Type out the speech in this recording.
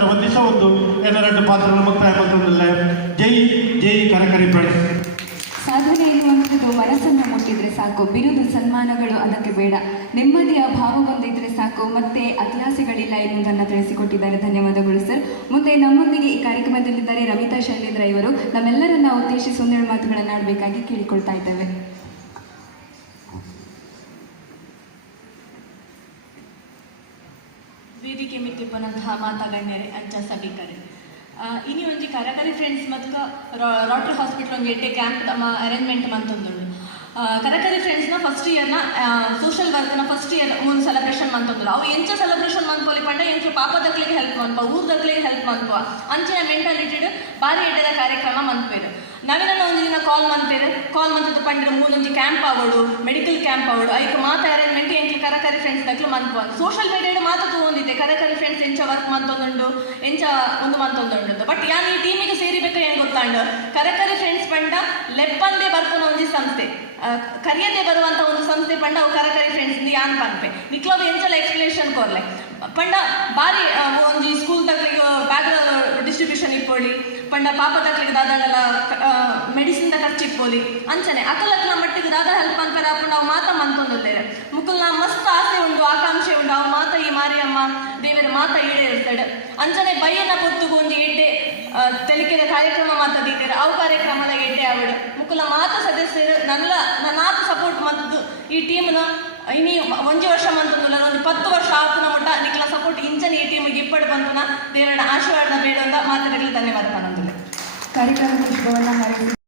ಅಂತರ ಒಂದಿಸ ಒಂದು ಎರಡು ಪಾತ್ರಗಳು ಮುಕ್ತಾಯ ಮಾಡ್ತಂದಿಲ್ಲ. ಜೈ ಜೈ ಕರಕರಿ ಫ್ರೆಂಡ್ಸ್. ಸಾಧನೆ ಎನ್ನುವಂಥದ್ದು ಮನಸ್ಸನ್ನು ಮುಟ್ಟಿದ್ರೆ ಸಾಕು, ಬಿರುದು ಸನ್ಮಾನಗಳು ಅದಕ್ಕೆ ಬೇಡ, ನೆಮ್ಮದಿಯ ಭಾವ ಹೊಂದಿದ್ರೆ ಸಾಕು, ಮತ್ತೆ ಅತ್ಯಾಸೆಗಳಿಲ್ಲ ಎನ್ನುವುದನ್ನು ತಿಳಿಸಿಕೊಟ್ಟಿದ್ದಾರೆ. ಧನ್ಯವಾದಗಳು ಸರ್. ಮುಂದೆ ನಮ್ಮೊಂದಿಗೆ ಈ ಕಾರ್ಯಕ್ರಮದಲ್ಲಿದ್ದಾರೆ ರಮಿತಾ ಶೈಲೇಂದ್ರ ಇವರು. ನಮ್ಮೆಲ್ಲರನ್ನ ಉದ್ದೇಶಿಸಿ ಒಂದೆರಡು ಮಾತುಗಳನ್ನು ಆಡಬೇಕಾಗಿ ಕೇಳಿಕೊಳ್ತಾ ಇದ್ದೇವೆ. ವೇದಿಕೆ ಮಿತ್ತಿಪ್ಪನಂತಹ ಮಾತಾಗಣ್ಯರೆ ಅಂಚ ಸಭಿಕರೆ ಇನಿ ಒಂಜಿ ಕರಕರಿ ಫ್ರೆಂಡ್ಸ್ ಮತ್ತು ರಾಟ್ರಿ ಹಾಸ್ಪಿಟಲ್ ಒಂದು ಎಡ್ಡೆ ಕ್ಯಾಂಪ್ ಅರೇಂಜ್ಮೆಂಟ್ ಮಂತೊಂದುಂಡು. ಕರಕರಿ ಫ್ರೆಂಡ್ಸ್ನ ಫಸ್ಟ್ ಇಯರ್ನ ಸೋಷಿಯಲ್ ವರ್ಕ್ನ ಫಸ್ಟ್ ಇಯರ್ ಮೂರು ಸೆಲೆಬ್ರೇಷನ್ ಮಂತೊಂದುಂಡು. ಅವು ಎಂಚ ಸೆಲೆಬ್ರೇಷನ್ ಮಂತ್ಪೊಲಿ ಪಂಡ ಎಂಚ ಪಾಪ ದಕ್ಲಿಗೆ ಹೆಲ್ಪ್ ಮನ್ಪ, ಊರ್ ದಕ್ಲಿಗೆ ಹೆಲ್ಪ್ ಮನ್ಪ ಅಂಚಿನ ಮೆಂಟಾಲಿಟಿಡ್ ಬಾರಿ ಎಡ್ಡೆದ ಕಾರ್ಯಕ್ರಮ ಮನ್ಪೇರು. ನಾವೇನ ಒಂದು ದಿನ ಕಾಲ್ ಮಂತಿದ್ದು ಪಂಡಿರ ಮೂರೊಂದು ಕ್ಯಾಂಪ್ ಆಗೋಡು, ಮೆಡಿಕಲ್ ಕ್ಯಾಂಪ್ ಆಗೋಡು, ಐಕ್ ಮಾತ ಅರೇಂಜ್ಮೆಂಟ್ ಎಂಚ ಕರಕರಿ ಫ್ರೆಂಡ್ಸ್ ದಕ್ಲು ಮನ್ಪ. ಸೋಷಿಯಲ್ ಮೀಡಿಯಾಡ್ ಮಾತ ತಗೊಂಡಿದ್ದೆ ಕರಕರಿ ಫ್ರೆಂಡ್ಸ್ ಎಂಚ ವರ್ಕ್ ಮಂತೊಂದುಂಡು, ಎಂಚ ಒಂದು ಮಂತೊಂದುಂಡು. ಬಟ್ ಯಾನ್ ಈ ಟೀಮಿಗೆ ಸೇರಿಬೇಕ ಏನ್ ಗೊತ್ತಾಂಡು, ಕರಕರಿ ಫ್ರೆಂಡ್ಸ್ ಪಂಡ ಲೆಪ್ಪಂದೆ ಬರ್ಪುನ ಒಂಜಿ ಸಂಸ್ಥೆ, ಕರಿಯದೆ ಬರುವಂತ ಒಂದು ಸಂಸ್ಥೆ ಪಂಡ ಅವು ಕರಕರಿ ಫ್ರೆಂಡ್ಸ್ ಯಾನ್ ಪನ್ಪೆ ನಿಕ್ಲವ್ ಎಂಚಲ ಎಕ್ಸ್ಪ್ಲೇಷನ್ ಕೊರ್ಲೆ ಪಂಡ ಬಾರಿ ಒಂಜಿ ಸ್ಕೂಲ್ ತಕ್ಲಿಗೆ ಬ್ಯಾಗ್ ಡಿಸ್ಟ್ರಿಬ್ಯೂಷನ್ ಇಪ್ಪೊಳ್ಳಿ ಪಂಡ ಪಾಪ ತಕ್ಲಿಗೆ ದಾದಾಂಡಲ ಮೆಡಿಸಿನ್ ಖರ್ಚು ಇಪ್ಪೋಲಿ ಅಂಚನೆ ಅಕಲಕ್ಲ ಮಟ್ಟಿಗೆ ದಾದ ಹೆಲ್ಪ್ ಅಂತಾರೆ ಅಪ್ಪ ನಾವು ಮಾತ ಮಂತೊಂದಿದ್ದೇವೆ. ಮುಕ್ಕಲ್ನ ಮಸ್ತ್ ಆಸೆ ಉಂಟು, ಆಕಾಂಕ್ಷೆ ಉಂಟು, ಅವು ಮಾತ ಈ ಮಾರಿಯಮ್ಮ ದೇವರ ಮಾತ ಈಡೇರಿಸ್ತಾಳೆ. ಅಂಚನೆ ಬೈಯನ್ನ ಪೊತ್ತುಗೊಂದು ಎಡ್ಡೆ ತೆಲಿಕೆದ ಕಾರ್ಯಕ್ರಮ ಮಾತಾಡಿದ್ದೇವೆ. ಅವು ಕಾರ್ಯಕ್ರಮದ ಎಡ್ಡೆ ಅವಳು ಮುಕ್ಕಲ ಮಾತ ಸದಸ್ಯರು ನಾತ ಸಪೋರ್ಟ್ ಮಂತದ್ದು ಈ ಟೀಮ್ನ ಇನಿ ಒಂಜಿ ವರ್ಷ ಮಂತಂದುಲ್ಲ ಒಂದು 10 ವರ್ಷ ಆತನ ಮುಟ್ಟ ನಿಕ್ಲ ಸಪೋರ್ಟ್ ಇಂಚನೆ ಈ ಟೀಮಿಗೆ ಇಪ್ಪಡು ಬಂತನ ದೇವರ ಆಶೀರ್ವಾದ ಬೇಡ ಅಂತ ಮಾತಾಡಲಿ. ಧನ್ಯವಾದ. ಕಾರ್ಯಕ್ರಮ ಪುಷ್ಪವನ್ನು